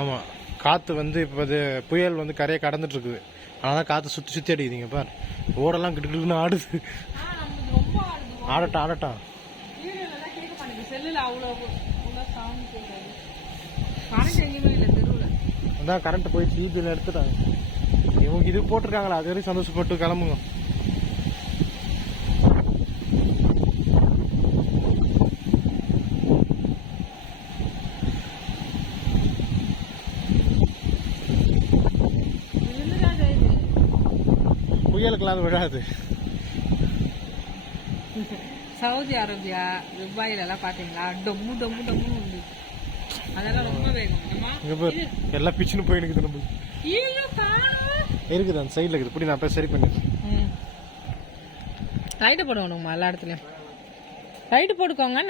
ஆமாம் காற்று வந்து இப்போ அது புயல் வந்து கரையை கடந்துட்டு இருக்குது அதனால தான் காற்று சுற்றி சுற்றி அடிக்குதுங்க பார். ஓடெல்லாம் கிட்டுக்கிட்டுன்னு ஆடுது. ஆடட்டும் ஆடட்டும். இல்லை அதான் கரண்ட் போய் ஜிபியில் எடுத்துட்டாங்க. இவங்க இது போட்டிருக்காங்களா அது வரைக்கும் சந்தோஷப்பட்டு கிளம்புங்க. அது விழாது. சவுதி அரேபியா துபாயில எல்லாம் பாத்தீங்களா டொம்மு டொம்மு டொம்முன்னு உண்டு அதெல்லாம் ரொம்ப வேகம் எல்லாம் பிச்சுன்னு போய் இருக்குது நம்ம. இருக்குது அந்த சைடில் இருக்குது. இப்படி நான் போய் சரி பண்ணிடுறேன். ம். லைட்டு போடுவோம் எல்லா இடத்துலயும். லைட்டு போட்டுக்கோங்க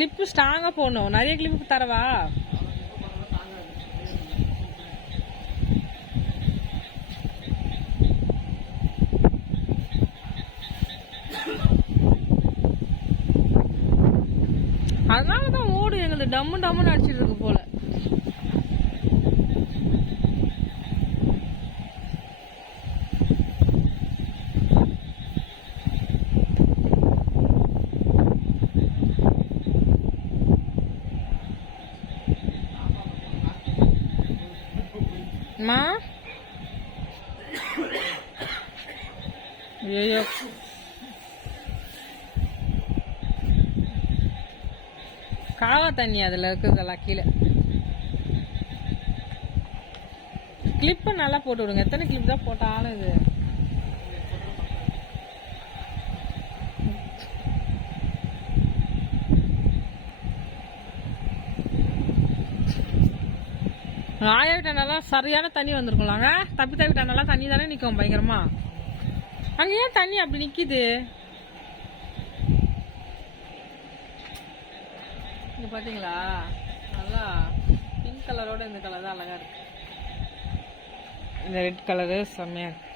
கிளிப்பு ஸ்ட்ராங்காக போடணும். நிறைய கிளிப்பு தரவா அதனாலதான் ஓடு எங்களுக்கு டம்மு டம்முன்னு அடிச்சிட்டு இருக்கு போல அம்மா ஐயோ காவா தண்ணி அதுல இருக்குதெல்லாம் கீழே. கிளிப்பு நல்லா போட்டு விடுங்க. எத்தனை கிளிப் தான் போட்டாலும் இது. ஆயாவிட்ட நல்லா சரியான தண்ணி வந்திருக்கும்லாங்க. தப்பி தப்பிட்ட தண்ணி தானே நிற்கும் பயங்கரமா. அங்க ஏன் தண்ணி அப்படி நிக்குது? இங்க பாத்தீங்களா? நல்லா பிங்க் கலரோட இந்த கலர் தான் அழகா இருக்கு. இந்த ரெட் கலரு செம்மையா இருக்கு.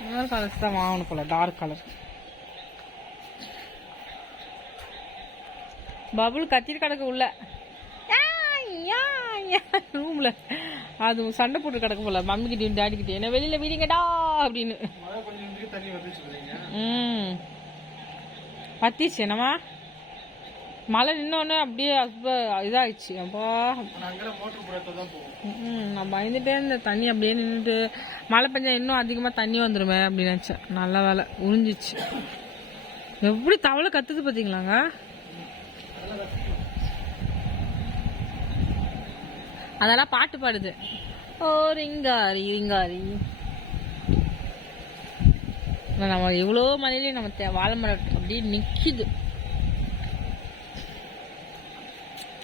இன்னொரு கலர்ஸ் தான் வாங்கணும் போல டார்க் கலர் பபுள் கத்திட்டு கிடக்கு உள்ள. ரூம்ல அது சண்டை போட்டு கிடக்கு போல மம்மி கிட்டயும் டாடி கிட்டயும் என்ன வெளியில வீடிங்கடா அப்படின்னு. ம். பத்திச்சு என்னம்மா? மழை நின்னோடனே அப்படியே ஹஸ்ப இதாகிடுச்சு அப்பா. நான் பயந்துட்டே இந்த தண்ணி அப்படியே நின்றுட்டு மழை பெஞ்சா இன்னும் அதிகமாக தண்ணி வந்துருமே அப்படின்னு நினச்சேன். நல்ல வேலை. உறிஞ்சிச்சு. எப்படி தவளை கத்துது பார்த்தீங்களாங்க அதெல்லாம் பாட்டு பாடுது. ஓ ரிங்காரி ரிங்காரி. நம்ம இவ்வளோ மலையிலயும் நம்ம வாழை மரம் அப்படியே நிக்குது.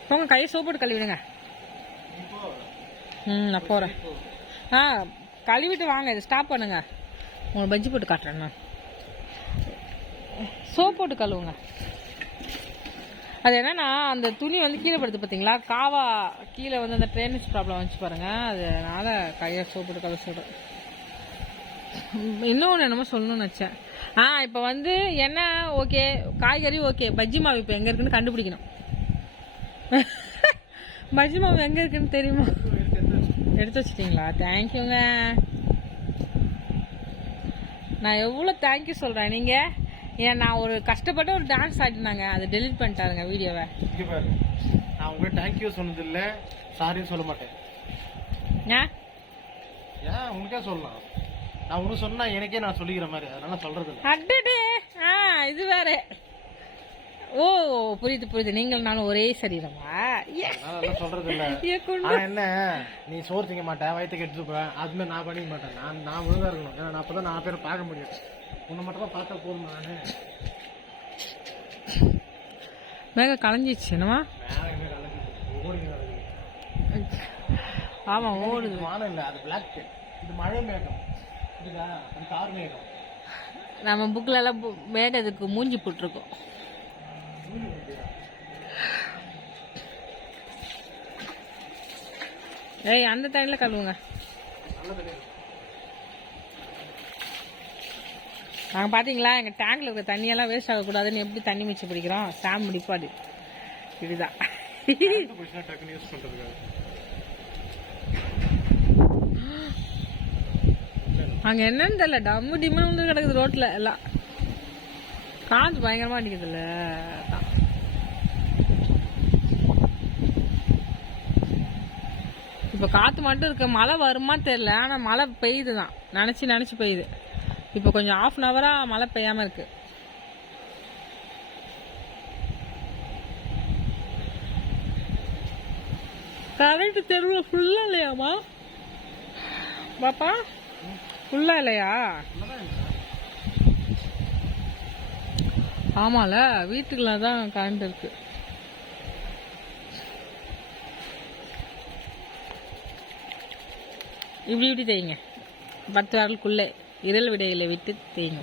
போங்க கையை சோப்போட்டு கழுவிடுங்க. ம் நான் போகிறேன் ஆ கழுவிட்டு வாங்க இதை ஸ்டாப் பண்ணுங்க. உங்களுக்கு பஜ்ஜி போட்டு காட்டுறேன் நான். சோப் போட்டு கழுவுங்க. அது என்னன்னா அந்த துணி வந்து கீழே படுத்து பார்த்தீங்களா காவா கீழே வந்து அந்த ட்ரைனேஜ் ப்ராப்ளம் வந்துச்சு பாருங்கள் அதனால் கையை சோப் போட்டு கழுவ சொல்கிறேன் இன்னொன்று என்னமோ சொல்லணும்னு வச்சேன் ஆ இப்போ வந்து என்ன ஓகே காய்கறி ஓகே பஜ்ஜி மாவு இப்போ எங்கே இருக்குன்னு கண்டுபிடிக்கணும். பஜ்ஜி மாவு எங்கே இருக்குன்னு தெரியுமா? எடுத்து வச்சிட்டீங்களா? தேங்க்யூங்க நான் எவ்வளோ தேங்க்யூ சொல்கிறேன் நீங்கள் ஏன் நான் ஒரு கஷ்டப்பட்டு ஒரு டான்ஸ் ஆடினாங்க. அதை டெலிட் பண்ணிட்டாருங்க வீடியோவை நான் உங்களுக்கு தேங்க்யூ சொன்னது இல்லை சாரியும் சொல்ல மாட்டேன். ஏன் ஏன்? உனக்கே சொல்லலாம். நான் உனக்கு சொன்னா எனக்கே நான் சொல்லிக்கிற மாதிரி. அதனால சொல்றது இல்லை அடடே. ஆ இது வேற. ஓ புரியுது புரியுது. நீங்கள் நானும் ஒரே சரீரமா? சொல்றது இல்லை என்ன நீ சோறு திங்க மாட்டேன் வயிற்றுக்கு எடுத்துப்பேன் அதுமாதிரி நான் பண்ணிக்க மாட்டேன். நான் நான் ஒழுங்கா இருக்கணும். ஏன்னா நான் அப்பதான் நான் பேரை பார்க்க முடியும். உன்னை மட்டும் தான் பார்த்தா போதும் நானு? மேக கலைஞ்சிச்சு என்னமா ஆமா ஓடுது. வானம் இல்லை அது பிளாக் இது மழை மேகம். இதுதா அது கார் மேகம். நம்ம புக்ல எல்லாம் மேகத்துக்கு மூஞ்சி போட்டிருக்கோம். ஏய் அந்த தண்ணியில் கழுவுங்க. நாங்கள் பார்த்தீங்களா எங்கள் டேங்க்ல இருக்க தண்ணியெல்லாம் வேஸ்ட் ஆகக்கூடாதுன்னு எப்படி தண்ணி மிச்சம் பிடிக்கிறோம்? சாம் பிடிப்பாடு. இதுதான். அங்கே என்னன்னு தெரியல டம்மு டிம்முன்னு வந்து கிடக்குது ரோட்டில் எல்லாம். காற்று பயங்கரமாக அடிக்குதுல்ல. இப்போ காற்று மட்டும் இருக்கு. மழை வருமா தெரியல. ஆனால் மழை பெய்யுது தான் நினச்சி நினச்சி பெய்யுது. இப்போ கொஞ்சம் ஆஃப் அன் ஹவராக மழை பெய்யாமல் இருக்கு. கரண்ட் தெருவில் ஃபுல்லாக இல்லையாம்மா பாப்பா ஃபுல்லாக இல்லையா? ஆமால வீட்டுக்குள்ள தான் கரண்ட் இருக்குது இப்படி இப்படி தேய்ங்க. பத்து வாரலுக்குள்ளே இரல் விடைகளை விட்டு தேய்ங்க.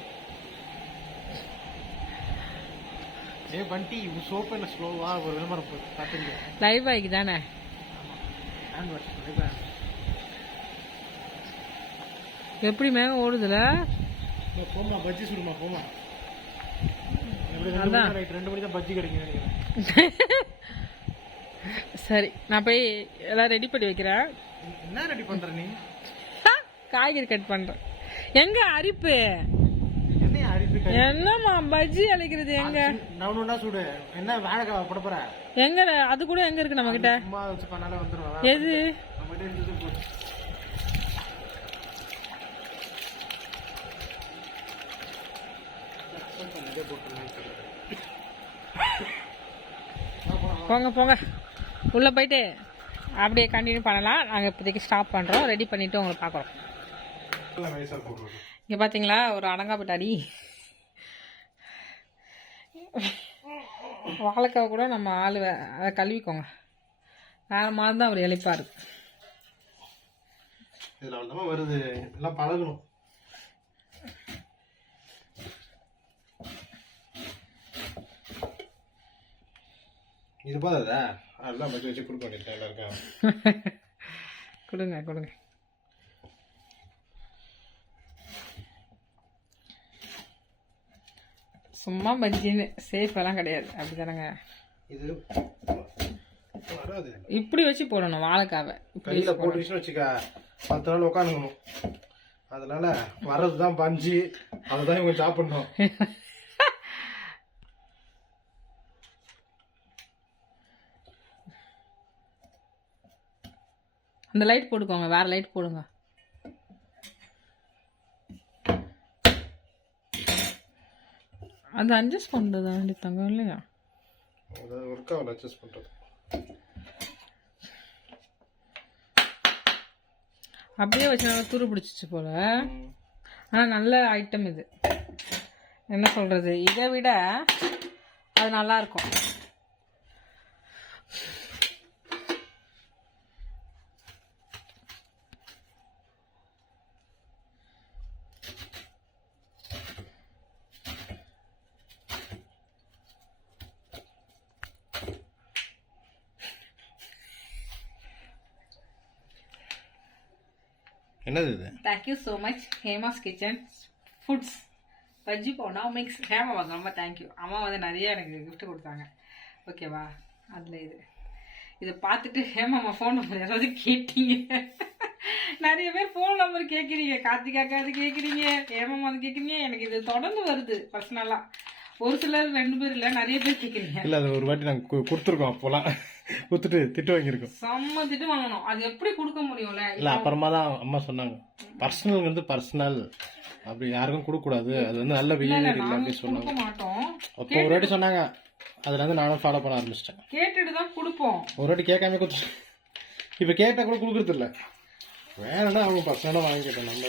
லைவ் ஆகி தானே? எப்படி மேகம் ஓடுதுல? போமா பஜ்ஜி சுடுமா போமா ரெண்டு. மணி தான் பஜ்ஜி கிடைக்கும் சரி நான் போய் எல்லாம் ரெடி பண்ணி வைக்கிறேன். என்ன ரெடி பண்ற நீ? காய்கறி கட் பண்றேன் எங்க அரிப்பு? என்ன அரிப்பு என்னம்மா பஜ்ஜி அழைக்கிறது எங்க? சுடு? என்ன வாழைக்காய் போட போற? எங்க அது கூட எங்க இருக்கு நம்ம கிட்ட எது? போங்க போங்க. உள்ள போயிட்டு அப்படியே கண்டினியூ பண்ணலாம். நாங்கள் இப்போதைக்கு ஸ்டாப் பண்ணுறோம் ரெடி பண்ணிட்டு உங்களை பார்க்குறோம். இங்கே பார்த்தீங்களா ஒரு அடங்காப்பட்ட அடி வாழைக்காய் கூட நம்ம ஆளு வே- அதை கழுவிக்கோங்க. வேற மாதிரி தான் அவர் இழைப்பாரு. இதுல அவ்வளோதான் வருது. எல்லாம் பழகணும். இது போதாதா? அதெல்லாம் வச்சு கொடுக்க வேண்டியது எல்லாருக்கும் கொடுங்க கொடுங்க. சும்மா பஜ்ஜின்னு சேஃப் எல்லாம் கிடையாது. அப்படி தானேங்க இது வராது. இப்படி வச்சு போடணும் வாழைக்காவை. கையில் போட்டுச்சுன்னு வச்சுக்க பத்து நாள் உட்காந்துக்கணும். அதனால வர்றது தான் பஞ்சு. அதுதான் இவங்க சாப்பிடணும். அந்த லைட் போட்டுக்கோங்க வேற லைட் போடுங்க. அது அட்ஜஸ்ட் பண்ணுறது வேண்டி தங்கம் இல்லையா? அதாவது ஒர்க் ஆகல அட்ஜஸ்ட் பண்ணுறது அப்படியே வச்சு நல்லா துரு பிடிச்சிச்சு போல. ஆனால் நல்ல ஐட்டம் இது. என்ன சொல்றது? இதை விட அது நல்லா என்னது இது? Thank you so much Hema's kitchen foods bajji போனா மிக்ஸ் ஹேமா வாங்க ரொம்ப தேங்க்யூ அம்மா வந்து நிறைய எனக்கு gift கொடுத்தாங்க. ஓகேவா அதில் இது. இதை பார்த்துட்டு ஹேமாம்மா ஃபோன் நம்பர் யாராவது கேட்டீங்க. நிறைய பேர் ஃபோன் நம்பர் கேட்குறீங்க கார்த்திகாக்கா அது கேட்குறீங்க ஹேமாம்மா அது கேட்குறீங்க எனக்கு இது தொடர்ந்து வருது பர்சனலாக ஒரு சிலர் ரெண்டு பேர் இல்லை நிறைய பேர் கேட்குறீங்க இல்லை அது ஒரு வாட்டி நாங்கள் கொடுத்துருக்கோம் அப்போலாம். கொடுத்துட்டு திட்டு வாங்கியிருக்கோம். செம்ம திட்டு வாங்கணும். அது எப்படி கொடுக்க முடியும்ல? இல்லை அப்புறமா தான் அம்மா சொன்னாங்க. பர்சனல் வந்து பர்சனல் அப்படி யாருக்கும் கொடுக்கக்கூடாது அது வந்து நல்ல பிஹேவியர் இல்லை அப்படின்னு சொன்னாங்க. கொடுக்க மாட்டோம். அப்போ ஒரு வாட்டி சொன்னாங்க. அதுல இருந்து நானும் ஃபாலோ பண்ண ஆரம்பிச்சிட்டேன். கேட்டுட்டு தான் கொடுப்போம். ஒரு வாட்டி கேட்காம கொடுத்து இப்போ கேட்டால் கூட கொடுக்குறது இல்லை. வேணும்னா அவங்க பர்சனலாக வாங்கிக்கிட்டோம் நம்ம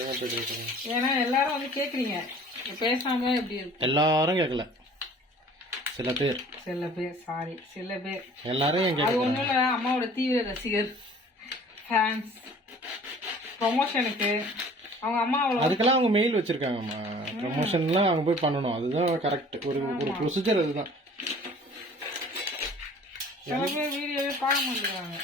ஏன்னா எல்லாரும் வந்து கேக்குறீங்க. பேசாம எப்படி இருக்கும் எல்லாரும் கேட்கல சில பேர். சில பேர் சாரி சில பேர். எல்லாரும் ஏன் அது ஒண்ணும் இல்ல அம்மாவோட தீவிர ரசிகர் ஃபேன்ஸ் ப்ரொமோஷனுக்கு அவங்க அம்மா அதுக்கெல்லாம் அவங்க மெயில் வச்சிருக்காங்கம்மா. ப்ரமோஷன்லாம் அவங்க போய் பண்ணணும். அதுதான் கரெக்ட் ஒரு ஒரு ப்ரொசீஜர் அதுதான். சில பேர் வீடியோவே பார்க்க மாட்டேங்கிறாங்க.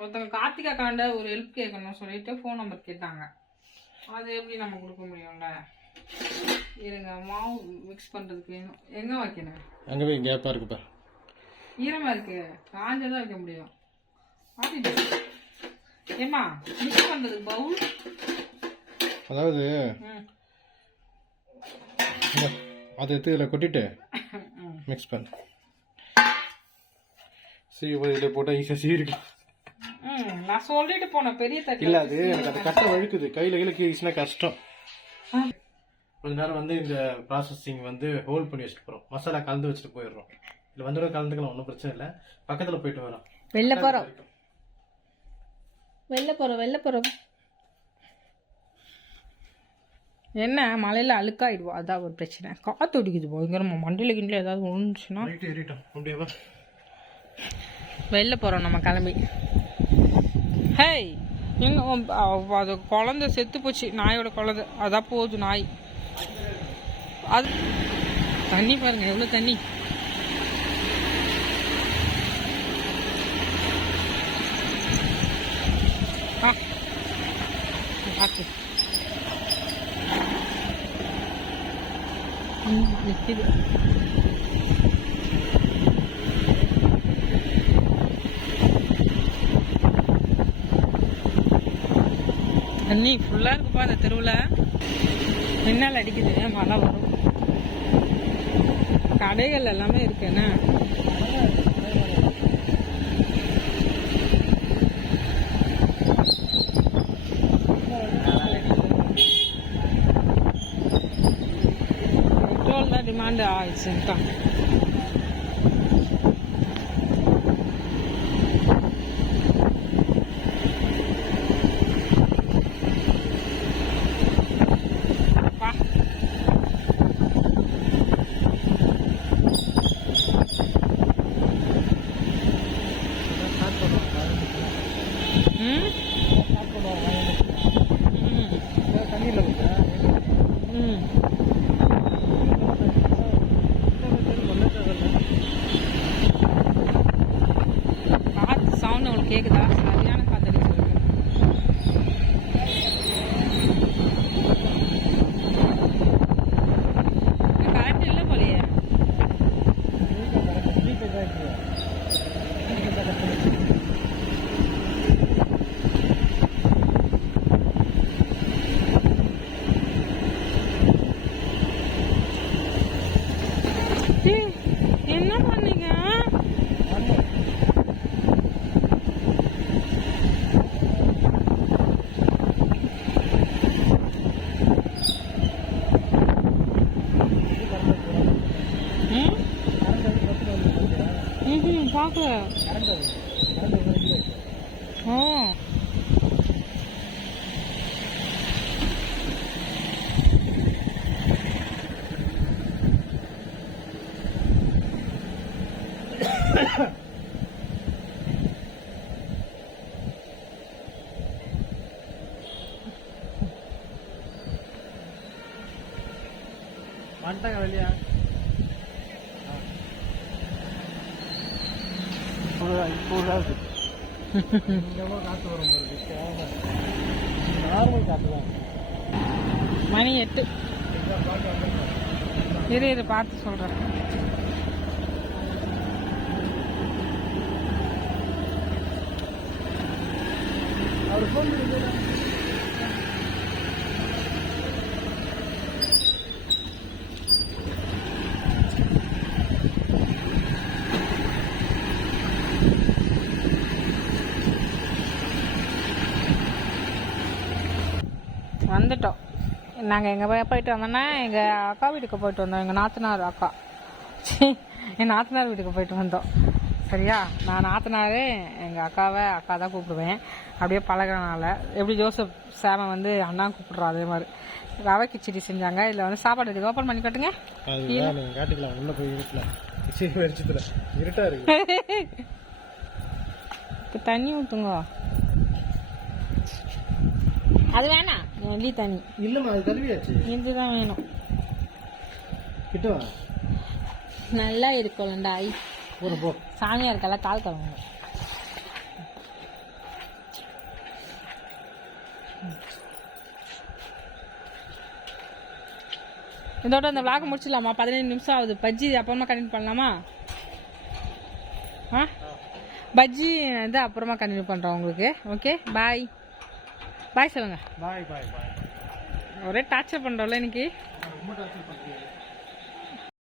ஒருத்தவங்க கார்த்திகா காண்ட ஒரு ஹெல்ப் கேட்கணும்னு சொல்லிட்டு ஃபோன் நம்பர் கேட்டாங்க. அது எப்படி நம்ம கொடுக்க முடியும்ல? இருங்க மாவு மிக்ஸ் பண்ணுறதுக்கு வேணும். எங்கே வைக்கணும்? அங்கே போய் கேப்பாக இருக்குப்பா ஈரமாக இருக்கு. காஞ்சதான் வைக்க முடியும். மாட்டிட்டு ஏம்மா மிக்ஸ் பண்ணுறதுக்கு பவுல் அதாவது அதை எடுத்து இதில் கொட்டிட்டு மிக்ஸ் பண்ணு. சீ இதில் போட்டால் ஈஸியாக சீரிக்கலாம் நான் சொல்லிட்டு போனேன் பெரிய தட்டு இல்லை அது எனக்கு அது கஷ்டம் வழுக்குது. கையில் கையில் கீழ்ச்சுன்னா கஷ்டம். கொஞ்ச நேரம் வந்து இந்த ப்ராசஸிங் வந்து ஹோல்ட் பண்ணி வச்சுட்டு போகிறோம் மசாலா கலந்து வச்சுட்டு போயிடுறோம். இல்லை வந்து கலந்துக்கலாம் ஒன்றும் பிரச்சனை இல்லை. பக்கத்தில் போயிட்டு வரோம். வெளில போகிறோம் வெளில போகிறோம் வெளில போகிறோம் என்ன? மழையில் அழுக்காயிடுவோம் அதான் ஒரு பிரச்சனை. காற்று அடிக்குது பயங்கரமா. மண்டையில் கிண்டில் ஏதாவது வா. வெளில போகிறோம் நம்ம கிளம்பி. ஹேய்! எங்க அது குழந்தை செத்து போச்சு நாயோட குழந்தை. அதான் போகுது நாய். அது தண்ணி பாருங்க எவ்வளோ தண்ணி? நிற்கிது தண்ணி ஃபுல்லாக இருக்குப்பா அந்த தெருவில். மின்னல் அடிக்குது மழை வரும். கடைகள் எல்லாமே இருக்கு என்ன? பெட்ரோல் தான் டிமாண்ட் தான் பா ம் ம் தண்ணியில் ம் காத்து சவுண்ட் உங்களுக்கு கேக்குதா சரியான காத்து அடிச்சிருக்கு கரண்ட் இல்லை போலையே ஏய், என்ன பண்ணீங்க ம் ம் பார்க்கல ஆ வந்துட்டாங்க வெளியா இப்போ எவ்வளோ காற்று வரும் நார்மல் காற்று தான் மணி எட்டு. இரு இரு பார்த்து சொல்கிறேன் அவர் ஃபோன் பண்ணி வந்துட்டோம் நாங்கள் எங்கே போய் போயிட்டு வந்தோன்னா எங்கள் அக்கா வீட்டுக்கு போயிட்டு வந்தோம். எங்கள் நாத்தனார் அக்கா. என் நாத்தனார் வீட்டுக்கு போயிட்டு வந்தோம். சரியா? நான் நாத்தனார் எங்கள் அக்காவை அக்கா தான் கூப்பிடுவேன். அப்படியே பழகிறனால. எப்படி ஜோசப் சேமை வந்து அண்ணா கூப்பிட்றோம் அதே மாதிரி. ரவை கிச்சடி செஞ்சாங்க. இதில் வந்து சாப்பாடு இருக்கு ஓப்பன் பண்ணி காட்டுங்க. காட்டிக்கலாம். உள்ளே போய் இருட்டாக இருக்கு. தண்ணி ஊற்றுங்க அது வேணாம் நெல்லி தண்ணி இல்லைம்மா அது தருவியாச்சு இதுதான் வேணும். கிட்டவா நல்லா இருக்கும்லண்டா ஐ. போதும் போ. சாமியாருக்கெல்லாம் கால் கழுவுங்க. இதோட இந்த vlog முடிச்சிடலாமா? பதினஞ்சு நிமிஷம் ஆகுது. பஜ்ஜி அப்புறமா கண்டினியூ பண்ணலாமா? ஆ? பஜ்ஜி இது அப்புறமா கண்டினியூ பண்ணுறோம் உங்களுக்கு. ஓகே பாய் பாய் சொல்லுங்கள் பாய் பாய் பாய். ஒரே டார்ச்சர் பண்ணுறோம்ல இன்னைக்கு.